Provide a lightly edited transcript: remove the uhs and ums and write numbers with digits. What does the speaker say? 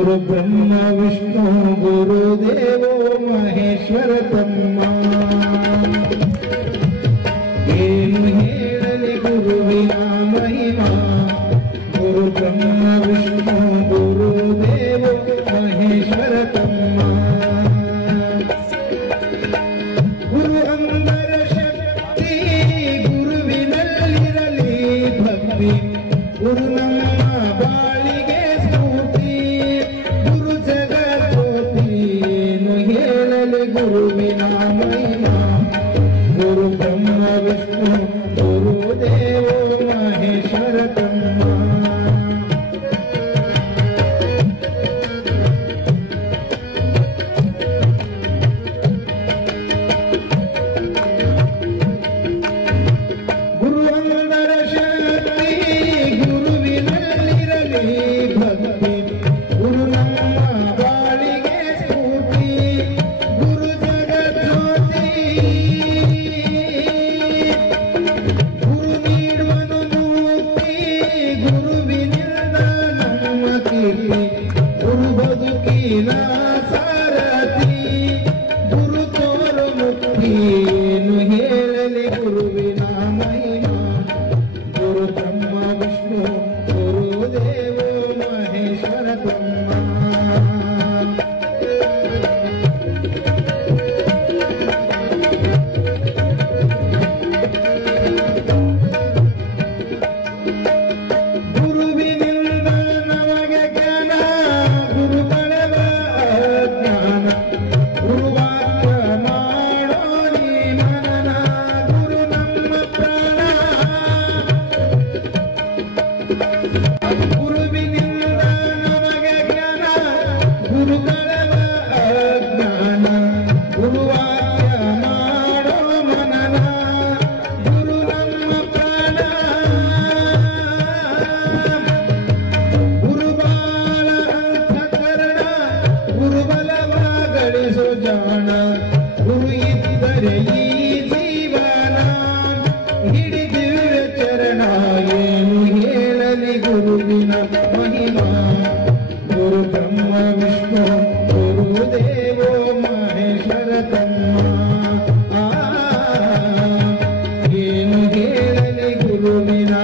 ಗುರು ಬ್ರಹ್ಮ ವಿಷ್ಣು ಗುರುದೇವೋ ಮಹೇಶ್ವರ ತಮ್ಮ ಏನು ಹೇಳಲಿ ಗುರುವಿನ ಮಹಿಮಾ ಗುರು ಬ್ರಹ್ಮ ವಿಷ್ಣು ಗುರುದೇವೋ ಮಹೇಶ್ವರ ತಮ್ಮ ಗುರು ಅಂದರ ಶಕ್ತಿ ಗುರುವಿನಲ್ಲಿರಲಿ ಭಕ್ತಿ ಗುರು ನಮ್ಮ ಬಾಳಿಗೆ ಸ್ಫೂರ್ತಿ ಗುರು ಜಗಜ್ಯೋತಿ ಏನು ಹೇಳಲಿ ಗುರುವಿನ ಮಹಿಮಾ ಗುರು ಬ್ರಹ್ಮ ವಿಷ್ಣು ಗುರುದೇವೋ ಮಹೇಶ್ವರ ತಮ್ಮ ಗುರು ಅಂದರ ಶಕ್ತಿ ಗುರುವಿನಲ್ಲಿರಲಿ ಭಕ್ತಿ ಗುರು ನಮ್ಮ ಬಾಳಿಗೆ ಸ್ಫೂರ್ತಿ ಗುರು ಜಗಜ್ಯೋತಿ ಗುರು ನೀಡುವನು ಮುಕ್ತಿ ಗುರುವಿನಿಂದ ನಮ್ಮ ಕೀರ್ತಿ ಗುರು ಬದುಕಿನ ಸಾರಥಿ ಗುರು ತೋರು ಮುಕ್ತಿ ಏನು ಹೇಳಲಿ ಗುರುವಿನ ಮಹಿಮಾ ಗುರು ಬ್ರಹ್ಮ ವಿಷ್ಣು ಗುರುದೇವೋ ಮಹೇಶ್ವರ ತಮ್ಮ ಗುರುವಿನಿಂದ ನಮಗೆ ಜ್ಞಾನ ಗುರುಗಳವ ಅಜ್ಞಾನ ಗುರುವಾಕ್ಯ ಮಾಡೋ ನೀ ಮನನ ಗುರು ನಮ್ಮ ಪ್ರಾಣ ಗುರುವಿನಿಂದ ನಮಗೆ ಜ್ಞಾನ ಗುರುಗಳವ ಅಜ್ಞಾನ ಗುರುವಾಕ್ಯ ಮಾಡೋ ಮನನ ಗುರು ನಮ್ಮ ಪ್ರಾಣ ಗುರುಬಾಲ ಅಂತಃಕರಣ ಗುರುಬಲವ ಗಳಿಸೋ ಜಾಣ ಗುರು ಇದ್ದರೆ ಈ ಜೀವನ ಹಿಡಿದಿರುವ ಚರಣ ಏನು ಹೇಳಲಿ ಗುರುವಿನ ಮಹಿಮಾ ಗುರು ಬ್ರಹ್ಮ ವಿಷ್ಣು ಗುರುದೇವೋ ಮಹೇಶ್ವರ ತಮ್ಮ ಏನು ಹೇಳಲಿ ಗುರುವಿನ